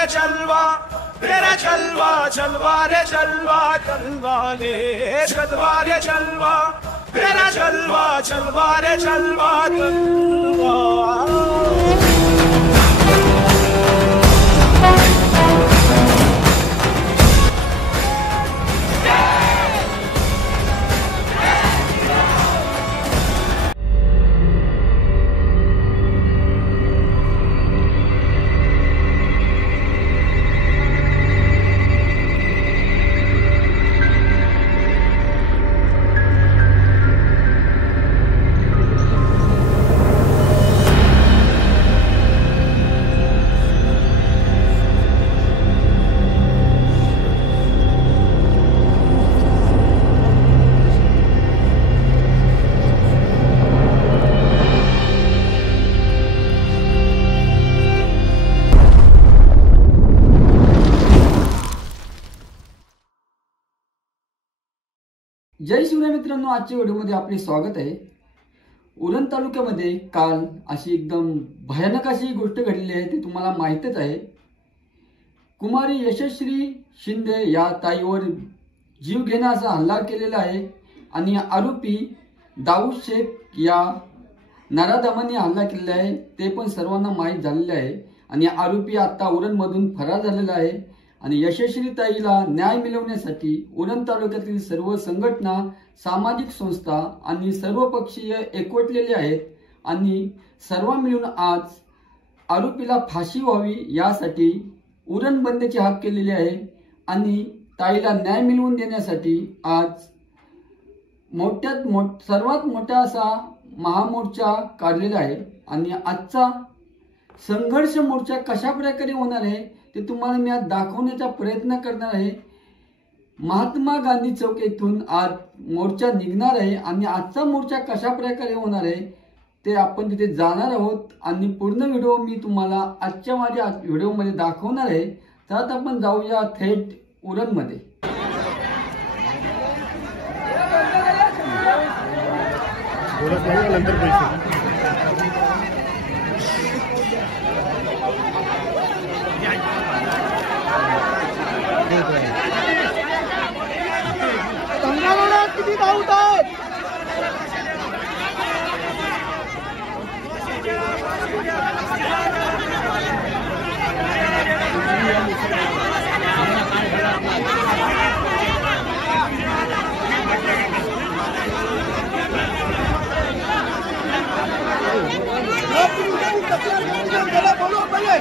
रे चलवा, तेरा चलवा चलवा रे चलवा, चलवा रे चलवा रे चलवा, तेरा चलवा चलवा रे चलवा, चलवा। जय शिवराय मित्रांनो, आजच्या व्हिडिओमध्ये आपले स्वागत आहे। उरण तालुक्यामध्ये काल अशी एकदम भयानक अशी गोष्ट घडली आहे, ते तुम्हाला माहितच आहे। कुमारी यशश्री शिंदे या ताईवर जीव घेणा असा हल्ला केलेला आहे आणि आरोपी दाऊद शेख या नराधमांनी हल्ला केलेला आहे, ते पण सर्वांना माहीत झालेले आहे। आणि आरोपी आता उरणमधून फरार झालेला आहे आणि यशस्वी ताईला न्याय मिळवण्यासाठी उरण तालुक्यातील सर्व संघटना, सामाजिक संस्था आणि सर्वपक्षीय एकवटलेले आहेत आणि सर्व मिळून आज आरोपीला फाशी व्हावी यासाठी उरण बंदची हाक केलेली आहे आणि ताईला न्याय मिळवून देण्यासाठी आज सर्वात मोठा असा महामोर्चा काढलेला आहे। आणि आजचा संघर्ष मोर्चा कशा प्रकारे होणार आहे ते तुम्हाला मी आज दाखवण्याचा प्रयत्न करणार आहे। महात्मा गांधी चौक येथून आज मोर्चा निघणार आहे आणि आजचा मोर्चा कशा प्रकारे होणार आहे ते आपण तिथे जाणार आहोत आणि पूर्ण व्हिडिओ मी तुम्हाला आजच्या माझ्या व्हिडिओमध्ये दाखवणार आहे। तर आता आपण जाऊया थेट उरणमध्ये। किती धावतात बोलो पहले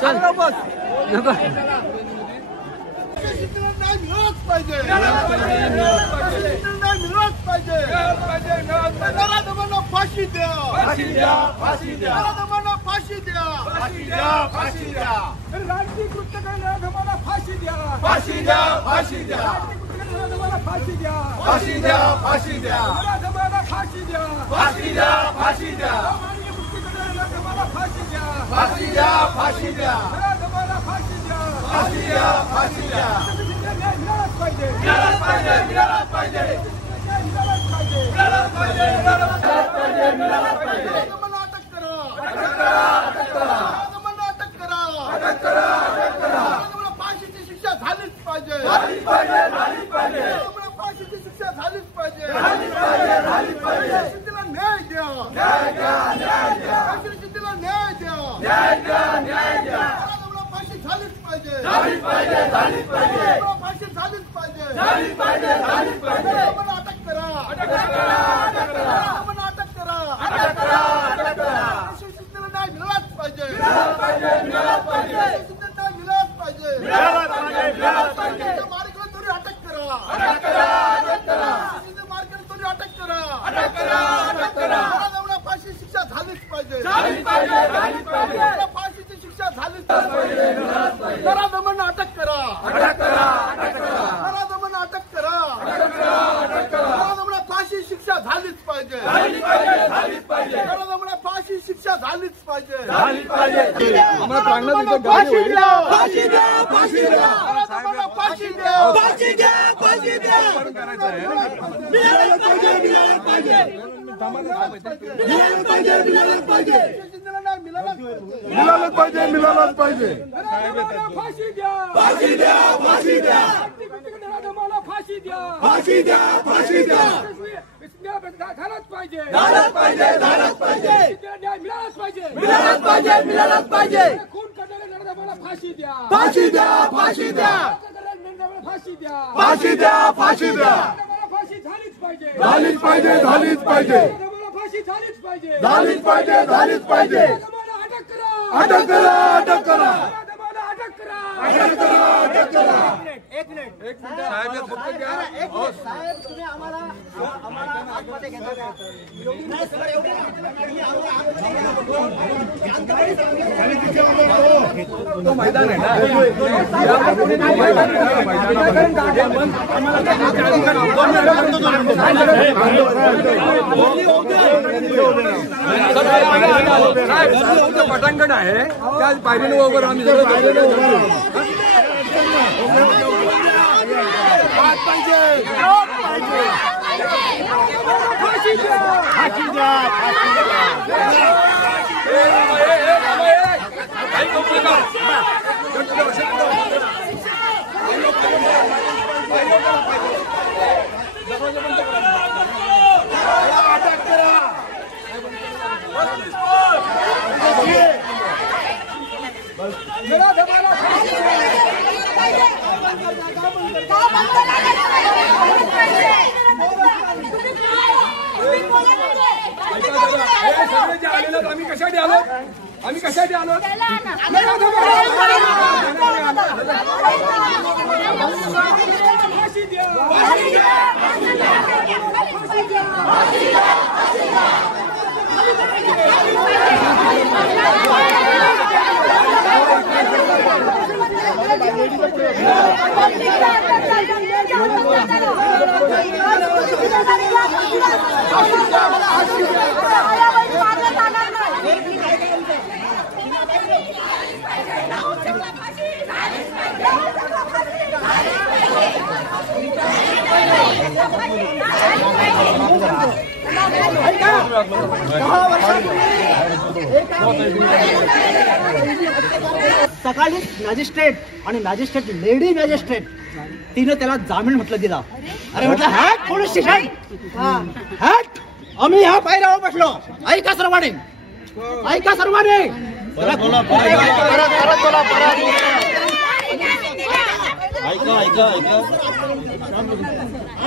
चल बस नको फाशी द्या फाशी द्या फाशी द्या फाशी द्या फाशी द्या फाशी द्या राजकीय कृत्य करणाऱ्या फाशी द्या फाशी द्या फाशी द्या फाशी द्या फाशी द्या फाशी द्या फाशी द्या फाशी द्या फाशी द्या फाशी द्या फाशी द्या फाशी द्या फाशी द्या फाशी द्या मिळालाच पाहिजे मिळालाच पाहिजे मिळालाच पाहिजे मिळालाच पाहिजे मिळालाच पाहिजे मिळालाच पाहिजे अटक करा अटक करा अटक करा अटक करा अटक करा अटक करा फाशीची शिक्षा झालीच पाहिजे झालीच पाहिजे झालीच पाहिजे फाशीची शिक्षा झालीच पाहिजे झालीच पाहिजे झालीच पाहिजे शिक्षेला न्याय द्या न्याय द्या न्याय द्या शिक्षेला न्याय द्या न्याय द्या न्याय द्या फाशी झालीच पाहिजे झालीच पाहिजे झालीच पाहिजे फाशी झालीच पाहिजे झालीच पाहिजे झालीच पाहिजे अटक करा अटक करा अटक करा अटक करा अटक करा अटक करा शिक्षेला न्याय मिळालाच पाहिजे मिळालाच पाहिजे मिळालाच पाहिजे शिक्षेला न्याय मिळालाच पाहिजे मिळालाच पाहिजे मिळालाच पाहिजे मार्गाला तरी अटक करा अटक करा अटक करा मार्गाला तरी अटक करा अटक करा अटक करा फाशी शिक्षा झालीच पाहिजे झालीच पाहिजे झालीच पाहिजे फाशीची शिक्षा झालीच पाहिजे जरा दमन अटक करा अटक करा अटक करा जरा दमन अटक करा अटक करा अटक करा जरा दमन फाशी शिक्षा झालीच पाहिजे झालीच पाहिजे झालीच पाहिजे जरा दमन फाशी शिक्षा झालीच पाहिजे झालीच पाहिजे आम्हाला प्रांगणात इथे गाणी होईल फाशी द्या फाशी द्या जरा दमन फाशी द्या फाशी द्या फाशी द्या करायचं आहे मिळालं पाहिजे मिळालं पाहिजे मिळालं पाहिजे मिळालं पाहिजे मिळालंच पाहिजे मिळालंच पाहिजे फाशी द्या फाशी द्या फाशी द्या फाशी द्या फाशी द्या फाशी द्या झालंच पाहिजे झालंच पाहिजे झालंच पाहिजे मिळालंच पाहिजे मिळालंच पाहिजे मिळालंच पाहिजे खून करणाऱ्या मला फाशी द्या फाशी द्या फाशी द्या फाशी द्या फाशी द्या फाशी द्या फाशी झालीच पाहिजे झालीच पाहिजे झालीच पाहिजे फाशी झालीच पाहिजे झालीच पाहिजे झालीच पाहिजे अटक करा अटक करा अटक करा अटक करा अटक करा एक मिनिट साहेब फक्त घ्या साहेब तुम्ही आम्हाला आतमध्ये घेता का नाही सर एवढे तो मैदान आहे ना पटांगण आहे त्या पायरीवर आम्ही आम्ही कशासाठी आलो आम्ही कशासाठी आलो सकाळी मॅजिस्ट्रेट आणि मॅजिस्ट्रेट लेडी मॅजिस्ट्रेट तिने त्याला जामीन म्हटलं दिला. अरे म्हटलं हॅट पोलीस स्टेशन हॅट आम्ही ह्या पायऱ्यावर बसलो. ऐका सर्वांनी ऐका सर्वांनी ऐका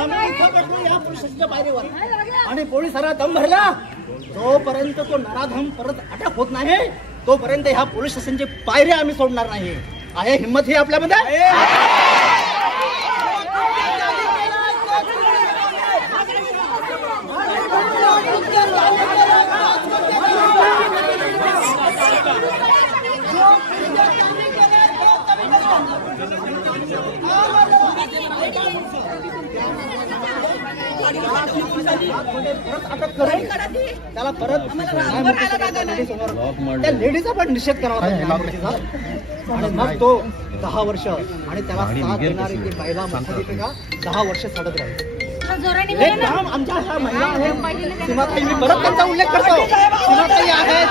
आम्ही इथं बसलो या पोलीस स्टेशनच्या पायरीवर आणि पोलिसांना दम भरला. जोपर्यंत तो नराधम परत अटक होत नाही तोपर्यंत ह्या पोलीस स्टेशनची पायरी आम्ही सोडणार नाही. आहे हिंमत ही आपल्यामध्ये? त्याला परत त्या लेडीचा पण निषेध करावा लागला आणि मग तो 10 वर्ष आणि त्याला साथ देणारी ती महिला महादीपिका 10 वर्ष सडत राहील. हे काम आमच्या ह्या महिला आहेत. सीमाताई, मी परत त्यांचा उल्लेख करतो. सीमाताई आहेत,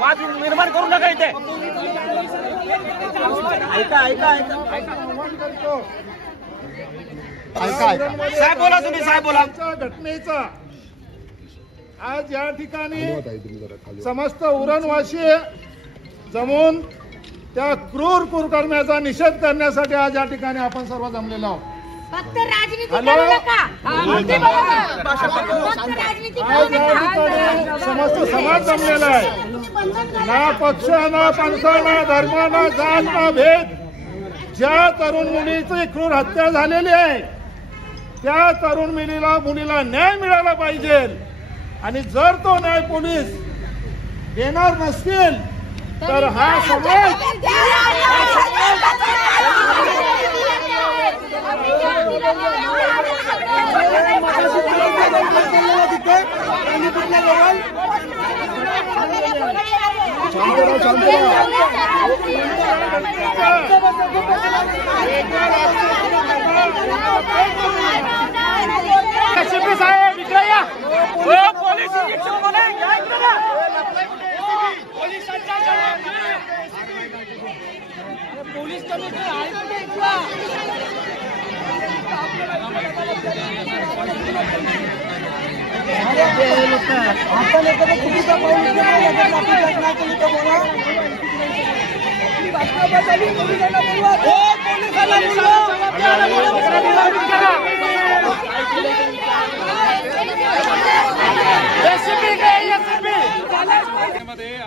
वाद निर्माण करू नका इथे. साहेब बोला, तुम्ही साहेब बोला. घटनेचा आज या ठिकाणी समस्त उरणवासी जमून त्या क्रूर कुकर्म्याचा निषेध करण्यासाठी आज या ठिकाणी आपण सर्व जमलेलो आहोत. फक्त राजनीती करू नका. आज या ठिकाणी समस्त समाज जमलेला आहे. ना पक्ष, ना पंथ, ना धर्म, ना जात, ना भेद. ज्या तरुण मुलीची क्रूर हत्या झालेली आहे त्या तरुण मुलीला न्याय मिळाला पाहिजे. आणि जर तो न्याय पोलीस देणार नसतील तर हा समाज साहेब इकडे या. पोलीस इंजेक्शन कोण आहे? पोलीस कमिटी आहे.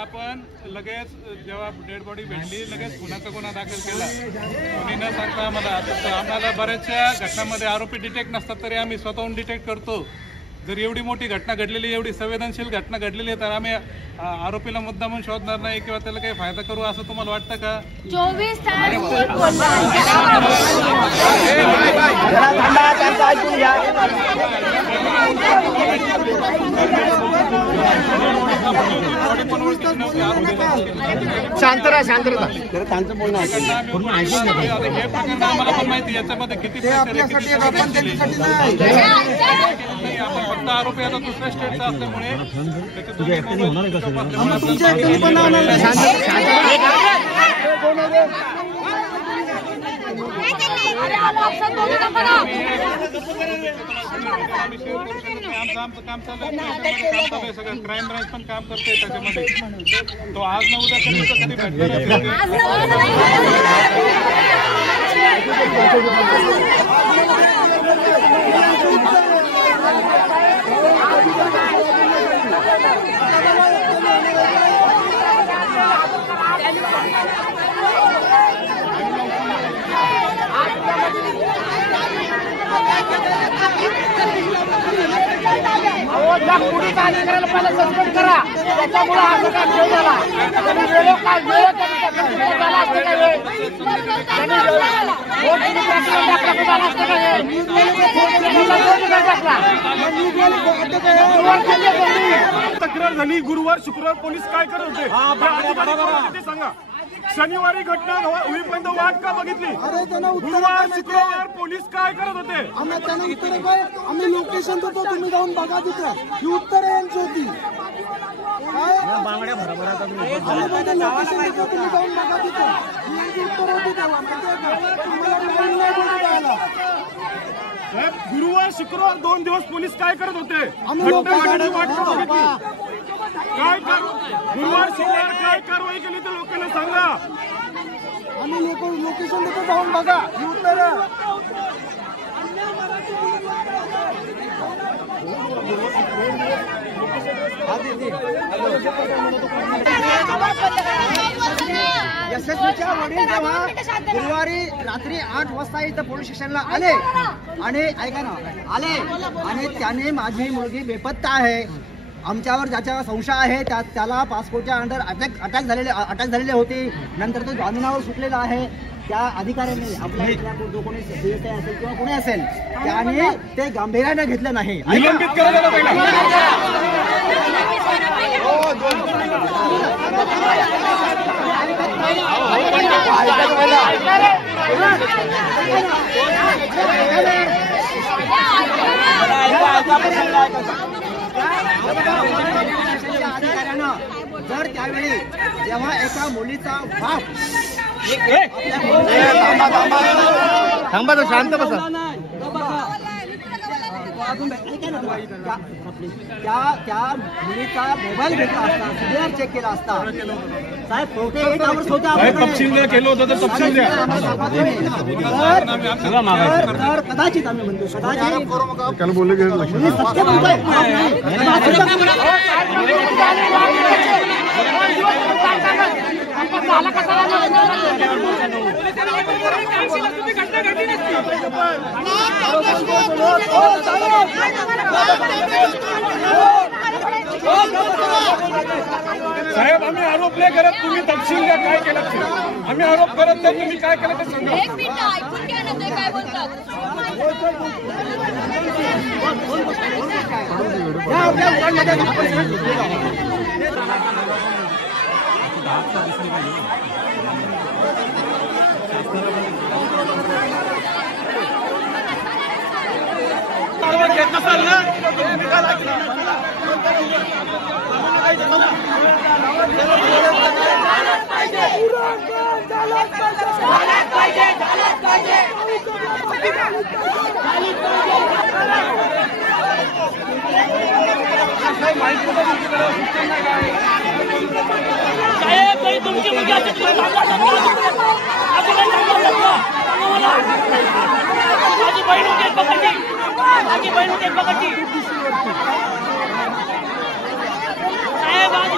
आपण लगेच जेव्हा डेड बॉडी भेटली लगेच गुन्ह्याचा गुन्हा दाखल केला. कोणी न सांगता आम्हाला बऱ्याचशा घटनांमध्ये आरोपी डिटेक्ट नसतात तरी आम्ही स्वतःहून डिटेक्ट करतो. जर एवढी मोठी घटना घडलेली, एवढी संवेदनशील घटना घडलेली आहे तर आम्ही आरोपीला मुद्दा म्हणून शोधणार नाही किंवा त्याला काही फायदा करू असं तुम्हाला वाटतं का? 24 तास शांत राहा. हे प्रकरण आम्हाला पण माहिती याच्यामध्ये किती आपण फक्त आरोपी आता दुसऱ्या स्टेटचा असल्यामुळे आमचं काम चालू आहे. सगळं क्राईम ब्रांच पण काम करते त्याच्यामध्ये. तो आज न उद्या कधी भेटणार. पुढे काय करायला पहिला सस्पेंड करा. त्याच्यामुळे असं काय झाला. तक्रार झाली गुरुवार शुक्रवार पोलीस काय करत होते ते सांगा. शनिवारी घटना होईपर्यंत वाट का बघितली? गुरुवार शुक्रवार पोलीस काय करत होते? आम्ही त्यांना उत्तर काय आम्ही लोकेशन देतो तुम्ही जाऊन बघा तिथे ही उत्तर यांची होती. बांगड्या भरभर आता तुम्ही आम्ही पहिले लोकेशन देतो तुम्ही जाऊन बघा तिथे ही उत्तर होती त्याला. तुम्हाला काही नाही बोलू द्यायला. साहेब गुरुवार शुक्रवार 2 दिवस पोलीस काय करत होते? आम्ही घटनेसाठी वाट का बघितली? काय गुरुवार शुक्रवार काय कारवाई केली तर लोकांना सांगा. आम्ही लोकेशन देतो जाऊन बघा ही उत्तर यशस्वीच्या वडील जेव्हा गुरुवारी रात्री 8 वाजता इथं पोलीस स्टेशनला आले आणि ऐका ना आले आणि त्याने माझी मुलगी बेपत्ता आहे आमच्यावर ज्याच्या संशय आहे त्याला पासपोर्टच्या अंडर अटॅक झालेले होते. नंतर तो जामिनावर सुटलेला आहे. त्या अधिकाऱ्यांनी आपल्या इथल्या जो कोणी CSI असेल किंवा कोणी असेल त्याने ते गांभीर्याने घेतलं नाही. निलंबित करायला अधिकाऱ्यानं जर त्यावेळी जेव्हा एका मुलीचा बाप थांबा तर शांत बसा. त्या मुलीचा मोबाईल घेतला असता CDR चेक केला असता. साहेब 48 आवर्स होते. तपशील केलं होतं तर तपशील द्या. तर कदाचित आम्ही म्हणतो कदाचित बोलले गेलं साहेब आम्ही आरोप नाही करत तुम्ही तपशील द्या काय केलं ते. आम्ही आरोप करत नाही तुम्ही काय केलं ते सांगा. एक मिनिट ऐकून घ्या ना ते काय बोलतात. तुमची मुलगी माझी बहीण होती पकडली साहेब आज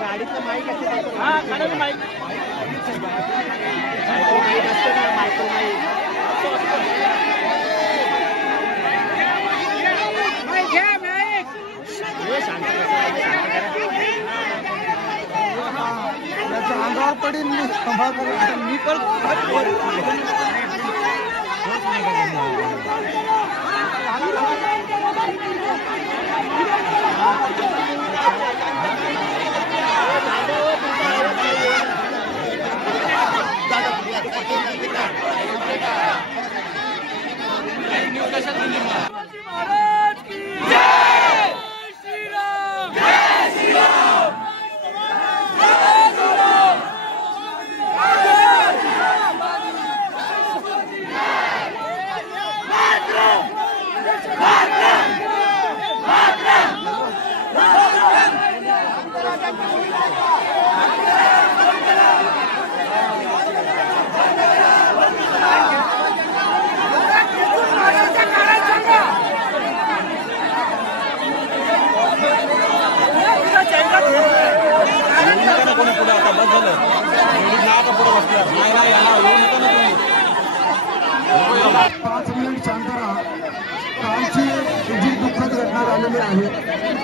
गाडीचं माईक पडीन मी पण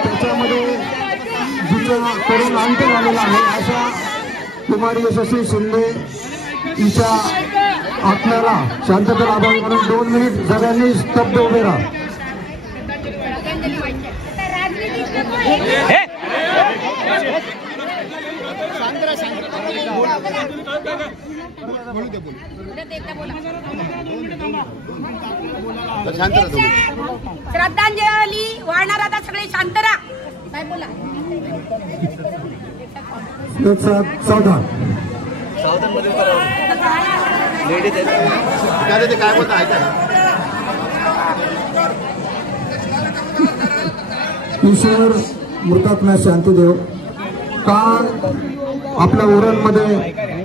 त्याच्यामध्ये जिचा करून अंत झालेला आहे अशा कुमारी यशस्वी शिंदे हिच्या आत्म्याला शांतता लाभावी म्हणून 2 मिनिट सगळ्यांनी स्तब्ध उभे राहा. श्रद्धांजली वाहणार आता सगळे शांत राहा. काय बोला काय बोलता ऐका. ईश्वर मृतात्मा शांतीदेव. काल आपल्या उरणमध्ये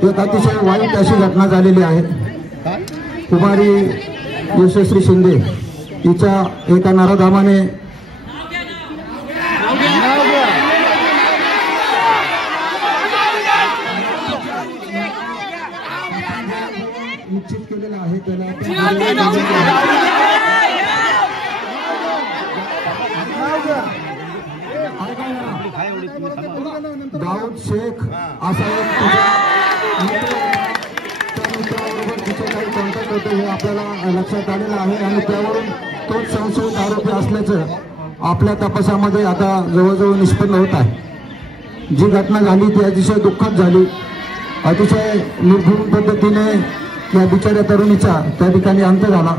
एक अतिशय वाईट अशी घटना झालेली आहे. कुमारी यशस्वी शिंदे हिच्या एका नराधामाने निश्चित केलेला आहे. दाऊद शेख असा एक मित्राबरोबर तिचे काही कॉन्टॅक्ट होते हे आपल्याला लक्षात आलेलं आहे आणि त्यावरून तोच संशयित आरोपी असल्याचं आपल्या तपासामध्ये आता जवळजवळ निष्पन्न होत आहे. जी घटना झाली ती अतिशय दुःखद झाली. अतिशय निर्घृण पद्धतीने या बिचाऱ्या तरुणीचा त्या ठिकाणी अंत झाला.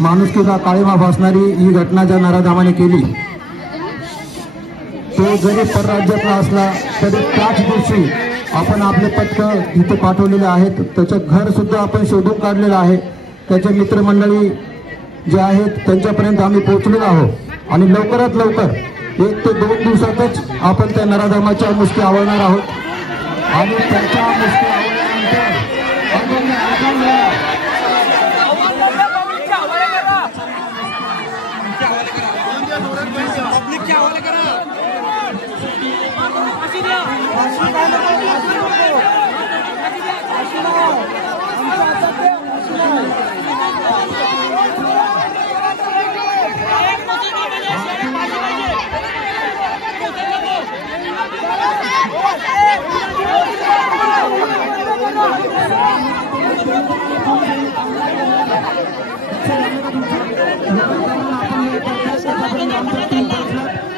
माणुसकीला काळीमा फासणारी ही घटना ज्या नराधामाने केली तो जरी परराज्यातला असला तरी त्याच दिवशी आपण आपले पथक इथे पाठवलेले आहेत. त्याचं घर सुद्धा आपण शोधून काढलेलं आहे. त्याचे मित्रमंडळी जे आहेत त्यांच्यापर्यंत आम्ही पोहोचलेलो आहोत आणि लवकरात लवकर 1 ते 2 दिवसातच आपण त्या नराधामाच्या मुष्टी आवळणार आहोत आणि त्याच्या मुष्टी आवळल्यानंतर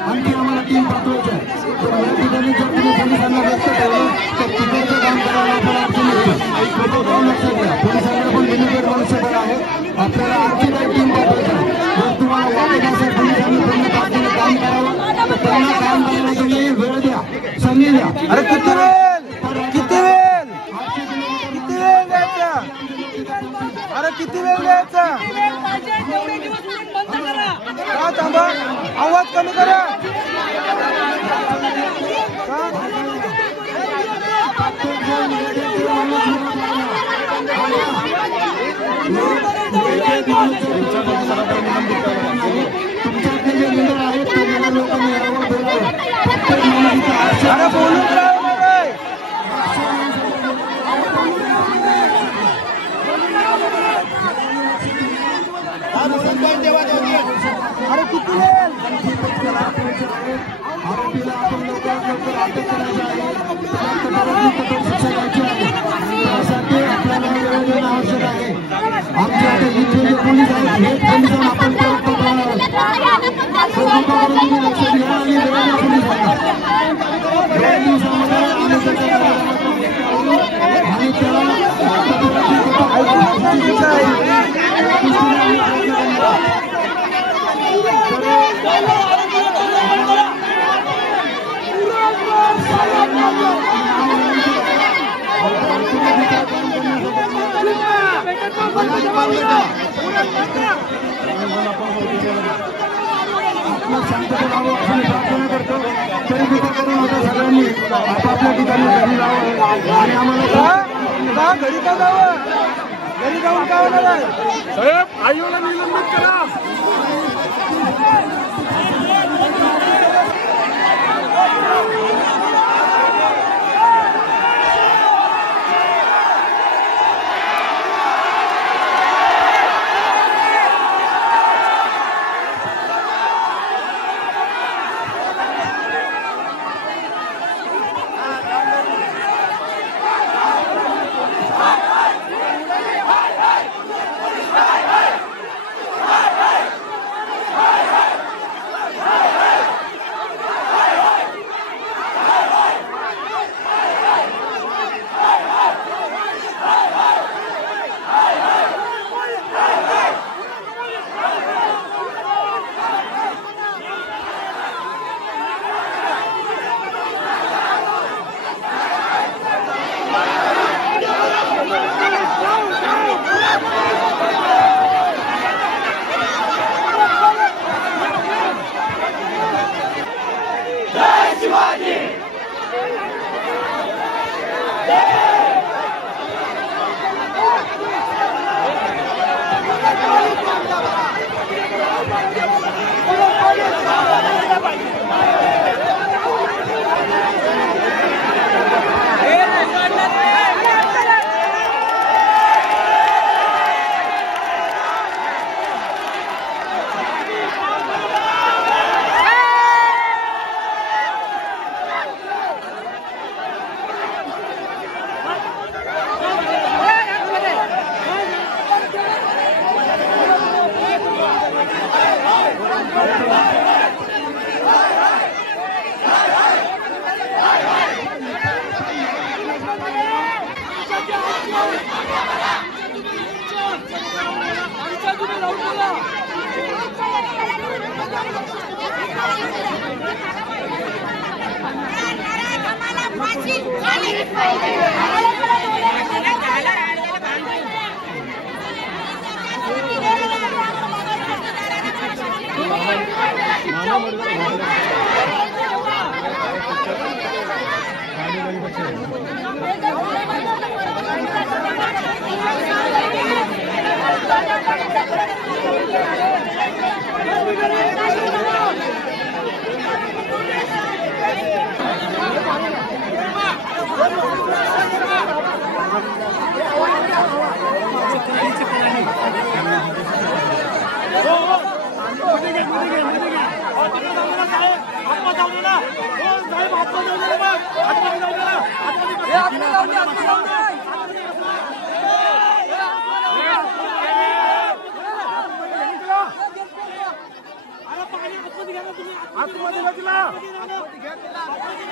आणखी आम्हाला टीम पाठवायचं आहे. तर या ठिकाणी जर तुम्ही पोलिसांना व्यक्त ठेवलं तर तिकडचं काम करायला आपल्याला अडचण येते. तो काम लक्षात घ्या. पोलिसांना पण लिमिटेड मनुष्यबळ आहे. आपल्याला आणखी काही टीम पाठवायचं आहे. जर तुम्हाला वाटत असेल पोलिसांनी पूर्ण ताकदीने काम करावं तर त्यांना काम करायला तुम्ही वेळ द्या, संधी द्या. अरे किती वेळ किती वेळ किती वेळ द्यायचा. अरे किती वेळ द्यायचा. का थांबा आवाज कमी करा. तुमच्याकडे जे लीडर आहेत ते लीडर लोकांनी यावर बोलावं. अरे बोलून राहू नका. अरे किती वेळ आरोपीला आपण लवकरात लवकर अटक करायचं आहे. सगळ्यांनी आपापल्या ठिकाणी घरी जावं आणि आम्हाला घरी का जावं, घरी जाऊन काय होणार आहे साहेब, आईला निलंबित करा.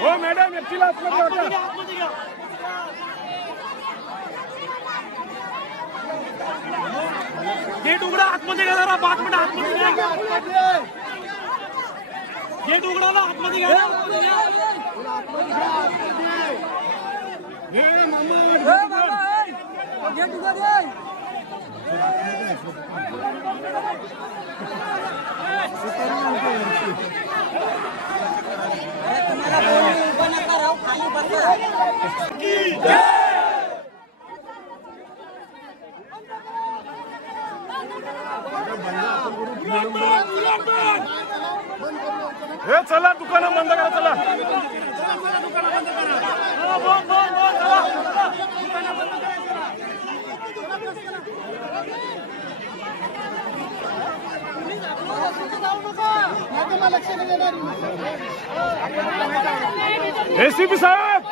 हो मॅडम, एकटीला गेट उघडा, आतमध्ये घ्या जरा, 5 मिनिट आतमध्ये घ्या. गेट उघडा ना, आतमध्ये घ्या. गेट उघडा. हे चला, दुकानं बंद करा. चला, एसीपी साहेब,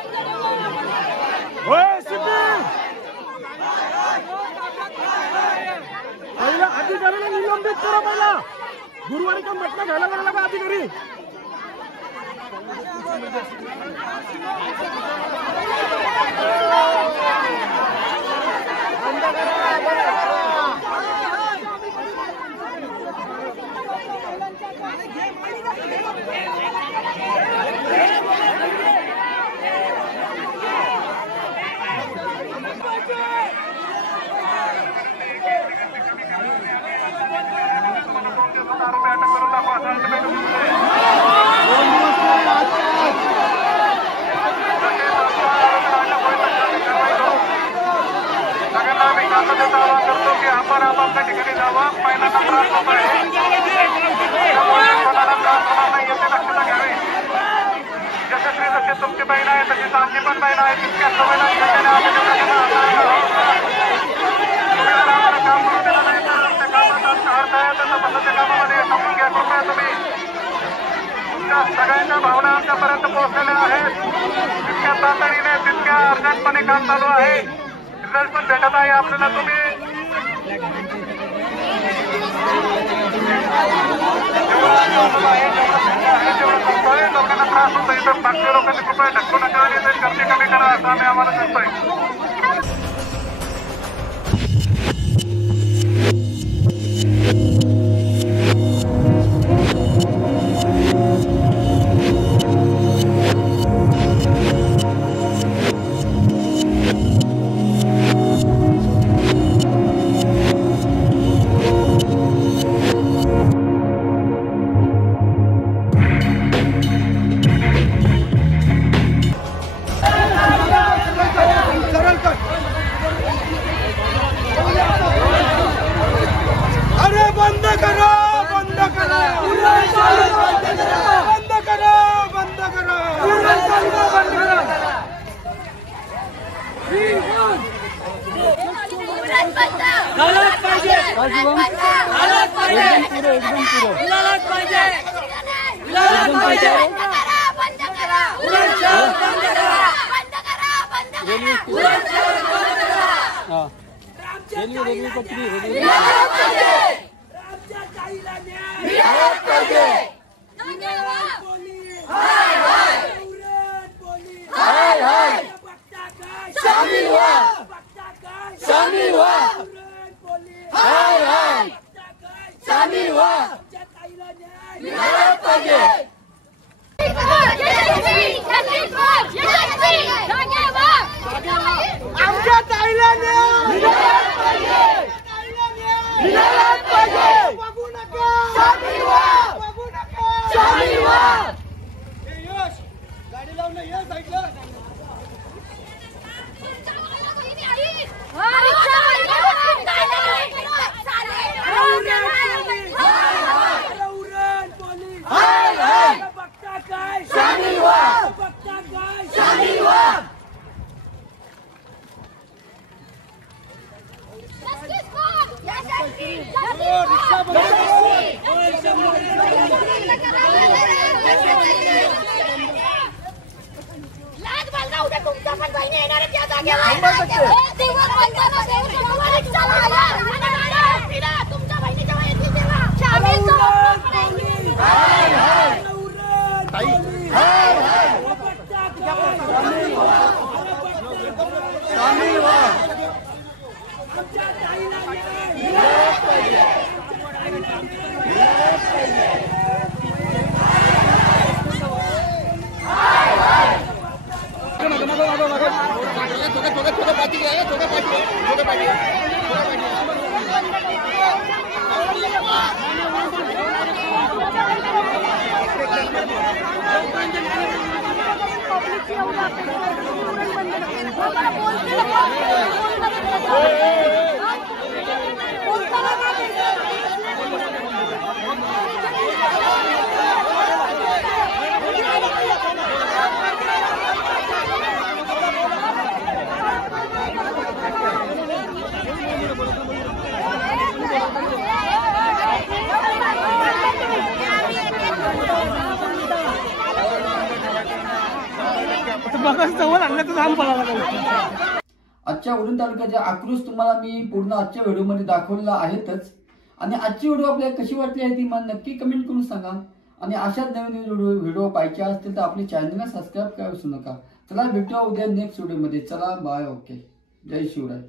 हो एसीपी, पहिला अधिकाऱ्याला निलंबित करा. पहिला गुरुवारी का म्हटलं घ्यायला लागला का अधिकारी? बंद करा. आपण आपापल्या ठिकाणी जावं. पहिला नंबर आहे दक्षता घ्यावी. यशस्वी जशी तुमची बहीण आहे तशी आमची पण बहीण आहे. तितक्या सवयला काम करू दिलं नाही तर त्या कामाचा अर्थ आहे तसं पद्धतीच्या कामामध्ये समजून घ्या. कृपया तुम्ही तुमच्या सगळ्यांच्या भावना आमच्यापर्यंत पोहोचलेल्या आहेत. तितक्या तातडीने तितक्या अर्जंटपणे काम चालू आहे. रिझल्ट पण भेटत आहे आपल्याला. तुम्ही लोकांना त्रास होतो इतर बाकी लोकांनी कृपया ढकलू नका आणि गर्दी कमी करा असं आम्ही आम्हाला सांगतोय. आजच्या उरण तालुक्याचा आक्रोश तुम्हाला मी पूर्ण आजच्या व्हिडिओमध्ये दाखवलेला आहेतच. आणि आजची व्हिडिओ आपल्याला कशी वाटली आहे ती मला नक्की कमेंट करून सांगा. आणि अशाच नवीन व्हिडिओ पाहिजे असतील तर आपल्या चॅनलला सबस्क्राईब करायला विसरू नका. चला भेटूया उद्या नेक्स्ट व्हिडिओमध्ये. चला बाय. ओके. जय शिवराय.